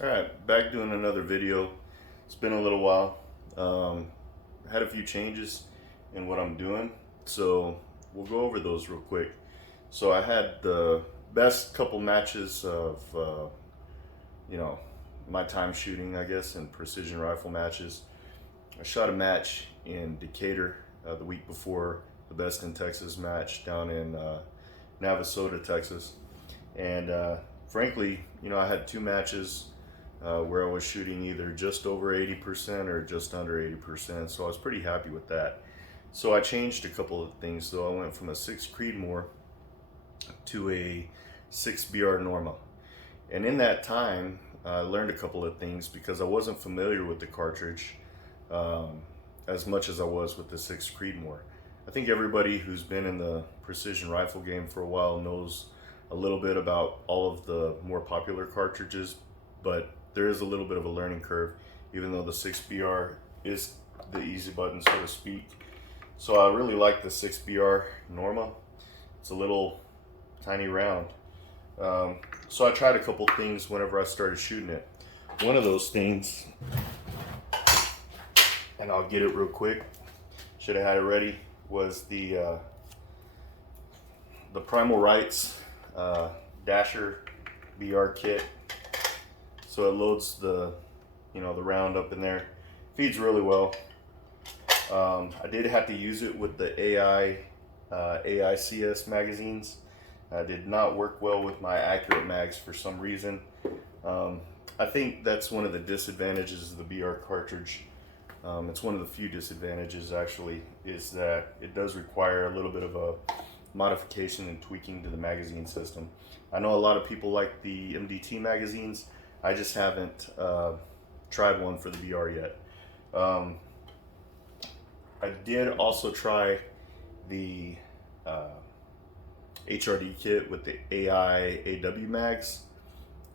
Alright, back doing another video. It's been a little while. Had a few changes in what I'm doing, so we'll go over those real quick. So I had the best couple matches of, you know, my time shooting, I guess, in precision rifle matches. I shot a match in Decatur the week before the Best in Texas match down in Navasota, Texas. And frankly, I had two matches where I was shooting either just over 80% or just under 80%. So I was pretty happy with that. So I changed a couple of things though. I went from a 6 Creedmoor to a 6 BR Norma. And in that time, I learned a couple of things because I wasn't familiar with the cartridge as much as I was with the 6 Creedmoor. I think everybody who's been in the precision rifle game for a while knows a little bit about all of the more popular cartridges, but there is a little bit of a learning curve, even though the 6BR is the easy button, so to speak. So I really like the 6BR Norma. It's a little tiny round. So I tried a couple things whenever I started shooting it. One of those things, and I'll get it real quick, should have had it ready, was the Primal Rights Dasher BR kit. So it loads the the round up in there. Feeds really well. I did have to use it with the AICS magazines. Did not work well with my accurate mags for some reason. I think that's one of the disadvantages of the BR cartridge. It's one of the few disadvantages actually, is that it does require a little bit of a modification and tweaking to the magazine system. I know a lot of people like the MDT magazines. I just haven't tried one for the BR yet. I did also try the HRD kit with the AI AW mags.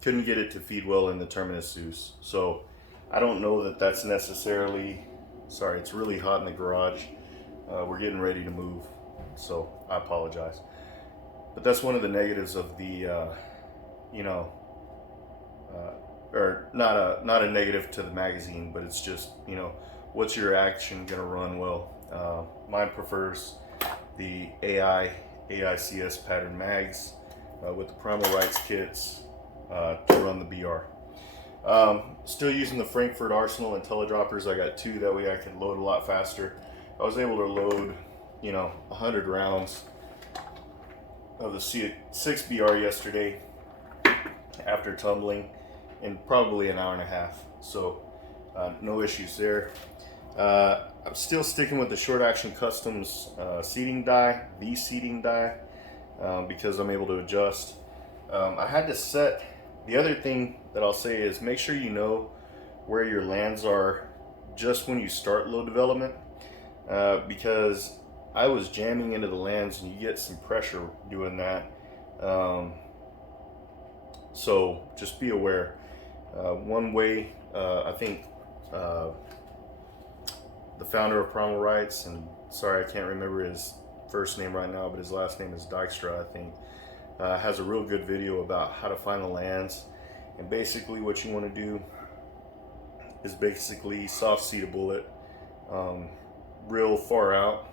Couldn't get it to feed well in the Terminus Zeus. So I don't know that that's necessarily, sorry, it's really hot in the garage. We're getting ready to move, so I apologize. But that's one of the negatives of the, or not a negative to the magazine, but it's just, what's your action gonna run well? Mine prefers the AICS pattern mags with the Primal Rights kits to run the BR. Still using the Frankfurt Arsenal and teledroppers. I got two, that way I can load a lot faster. I was able to load 100 rounds of the 6 BR yesterday after tumbling in probably an hour and a half, so no issues there. I'm still sticking with the Short Action Customs seating die, the seating die, because I'm able to adjust. I had to set, the other thing that I'll say is make sure you know where your lands are just when you start low development, because I was jamming into the lands and you get some pressure doing that. So just be aware. One way, I think the founder of Primal Rights, and sorry I can't remember his first name right now, but his last name is Dykstra, I think, has a real good video about how to find the lands. And basically what you want to do is basically soft seat a bullet real far out,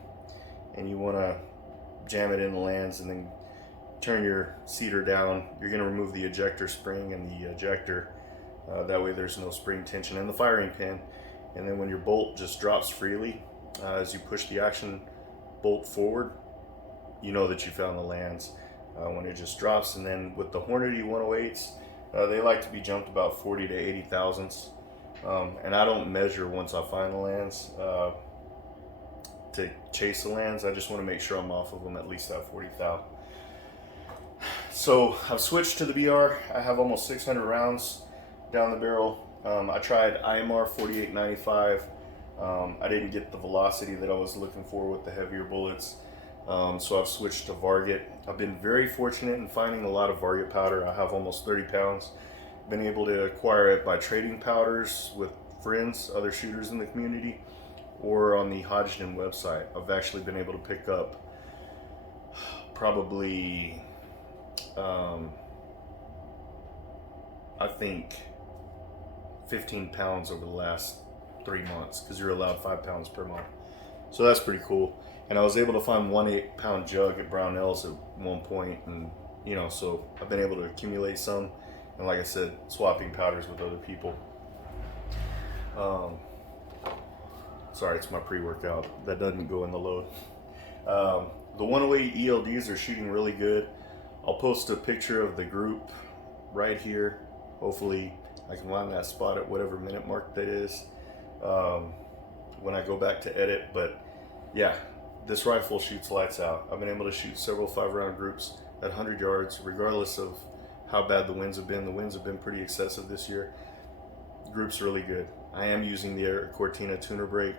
and you want to jam it in the lands and then turn your seater down. You're going to remove the ejector spring and the ejector, that way there's no spring tension in the firing pin. And then when your bolt just drops freely, as you push the action bolt forward, you know that you found the lands when it just drops. And then with the Hornady 108s, they like to be jumped about 40 to 80 thousandths. And I don't measure once I find the lands to chase the lands. I just want to make sure I'm off of them at least that 40 thou. So I've switched to the BR. I have almost 600 rounds down the barrel. I tried IMR 4895. I didn't get the velocity that I was looking for with the heavier bullets. So I've switched to Varget. I've been very fortunate in finding a lot of Varget powder. I have almost 30 pounds. Been able to acquire it by trading powders with friends, other shooters in the community, or on the Hodgdon website. I've actually been able to pick up probably, I think 15 pounds over the last 3 months because you're allowed 5 pounds per month. So that's pretty cool. And I was able to find 1 8-pound jug at Brownells at one point, and so I've been able to accumulate some, and like I said, swapping powders with other people. Sorry, it's my pre-workout. That doesn't go in the load. The 108 ELDs are shooting really good. I'll post a picture of the group right here. Hopefully I can find that spot at whatever minute mark that is when I go back to edit. But yeah, this rifle shoots lights out. I've been able to shoot several 5-round groups at 100 yards regardless of how bad the winds have been. The winds have been pretty excessive this year. The group's really good. I am using the Eric Cortina tuner brake.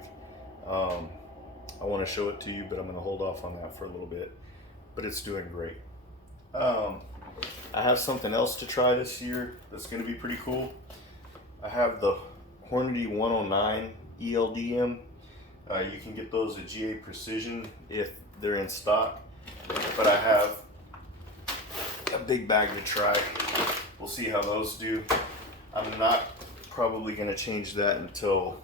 I want to show it to you, but I'm going to hold off on that for a little bit. But it's doing great. I have something else to try this year that's going to be pretty cool. I have the Hornady 109 ELDM. You can get those at GA Precision if they're in stock. But I have a big bag to try. We'll see how those do. I'm not probably going to change that until,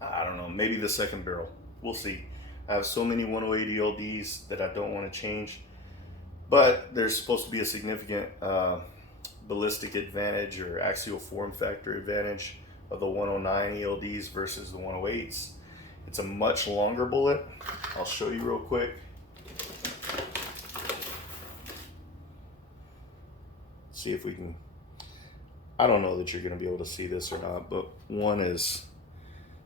I don't know, maybe the second barrel. We'll see. I have so many 108 ELDs that I don't want to change. But there's supposed to be a significant ballistic advantage or axial form factor advantage of the 109 ELDs versus the 108s. It's a much longer bullet. I'll show you real quick. See if we can, I don't know that you're going to be able to see this or not, but one is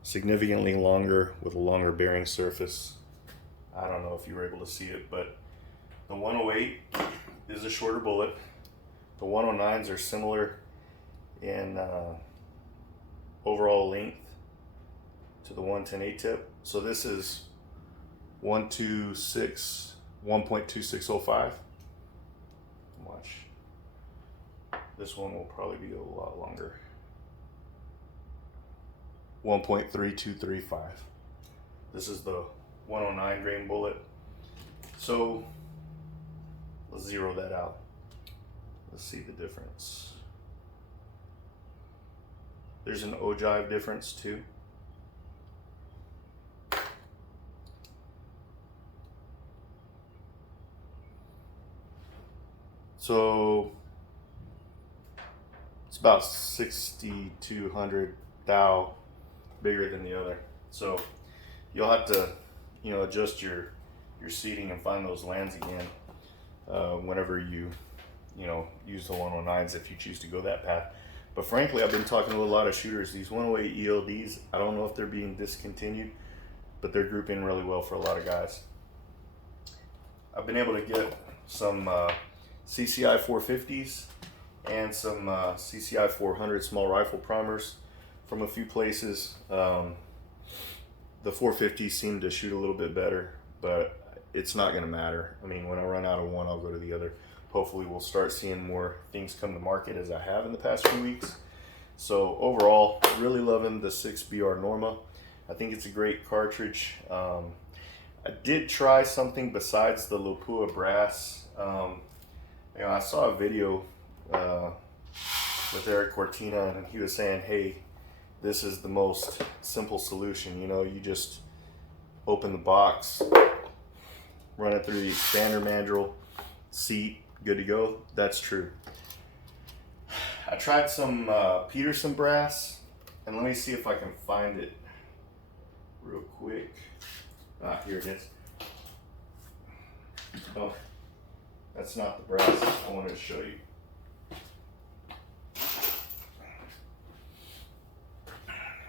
significantly longer with a longer bearing surface. I don't know if you were able to see it, but the 108 is a shorter bullet. The 109s are similar in overall length to the 110 tip. So this is 1.2605. Watch. This one will probably be a lot longer. 1.3235. This is the 109 grain bullet. So let's zero that out. Let's see the difference. There's an ogive difference too. So it's about 6,200 thou bigger than the other. So you'll have to, adjust your seating and find those lands again whenever you use the 109s if you choose to go that path. But frankly, I've been talking to a lot of shooters. These 108 ELDs, I don't know if they're being discontinued, but they're grouping really well for a lot of guys. I've been able to get some CCI 450s and some CCI 400 small rifle primers from a few places. The 450s seem to shoot a little bit better, but it's not going to matter. I mean, when I run out of one, I'll go to the other. Hopefully we'll start seeing more things come to market as I have in the past few weeks. So overall, really loving the 6BR Norma. I think it's a great cartridge. I did try something besides the Lopua brass. I saw a video with Eric Cortina, and he was saying, hey, this is the most simple solution. You just open the box, run it through the expander mandrel, seat, good to go. That's true. I tried some Peterson brass, and let me see if I can find it real quick. Here it is. Oh, that's not the brass I wanted to show you.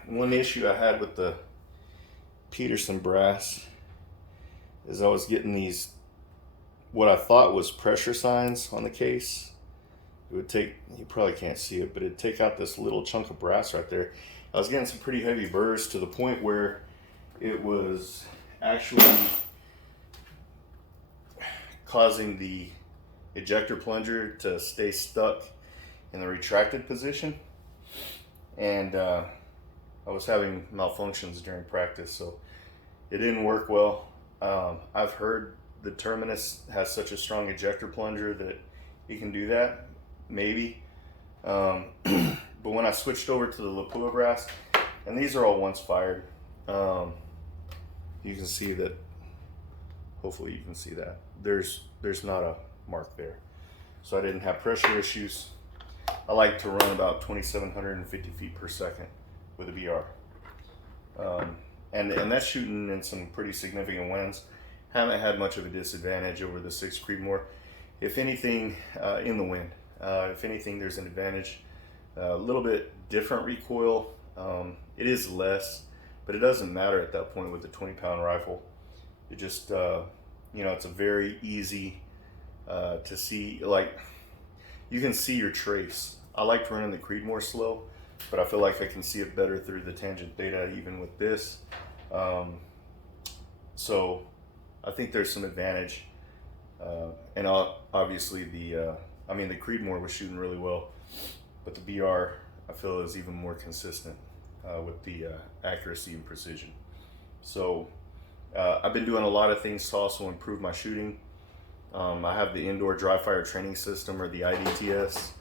One issue I had with the Peterson brass is I was getting these, what I thought was pressure signs on the case. It would take, you probably can't see it, but it'd take out this little chunk of brass right there. I was getting some pretty heavy burrs to the point where it was actually causing the ejector plunger to stay stuck in the retracted position. And I was having malfunctions during practice, so it didn't work well. I've heard the Terminus has such a strong ejector plunger that you can do that, maybe. But but when I switched over to the Lapua brass, and these are all once fired, you can see that, hopefully you can see that, there's not a mark there. So I didn't have pressure issues. I like to run about 2,750 feet per second with a BR. And that's shooting in some pretty significant winds. Haven't had much of a disadvantage over the 6 Creedmoor. If anything, in the wind, if anything, there's an advantage. A little bit different recoil. It is less, but it doesn't matter at that point with the 20-pound rifle. It just, you know, it's a very easy to see, like, you can see your trace. I liked running the Creedmoor slow, but I feel like I can see it better through the tangent theta even with this. So I think there's some advantage. And obviously the Creedmoor was shooting really well, but the BR I feel is even more consistent with the accuracy and precision. So I've been doing a lot of things to also improve my shooting. I have the indoor dry fire training system, or the IDTS.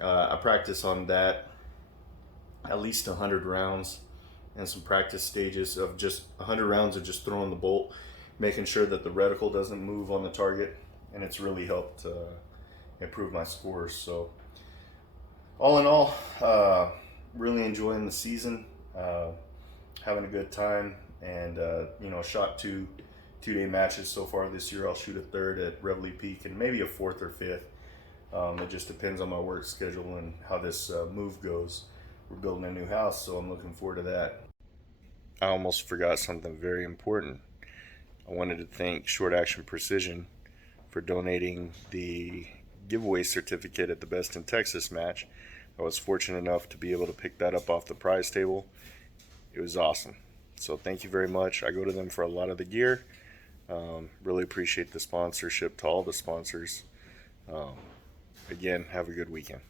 I practice on that at least 100 rounds and some practice stages of just 100 rounds of just throwing the bolt, making sure that the reticle doesn't move on the target, and it's really helped improve my scores. So all in all, really enjoying the season, having a good time, and you know, shot two-day matches so far this year. I'll shoot a third at Reveille Peak and maybe a fourth or fifth. It just depends on my work schedule and how this move goes. We're building a new house, so I'm looking forward to that. I almost forgot something very important. I wanted to thank Short Action Precision for donating the giveaway certificate at the Best in Texas match. I was fortunate enough to be able to pick that up off the prize table. It was awesome. So thank you very much. I go to them for a lot of the gear. Really appreciate the sponsorship to all the sponsors. Again, have a good weekend.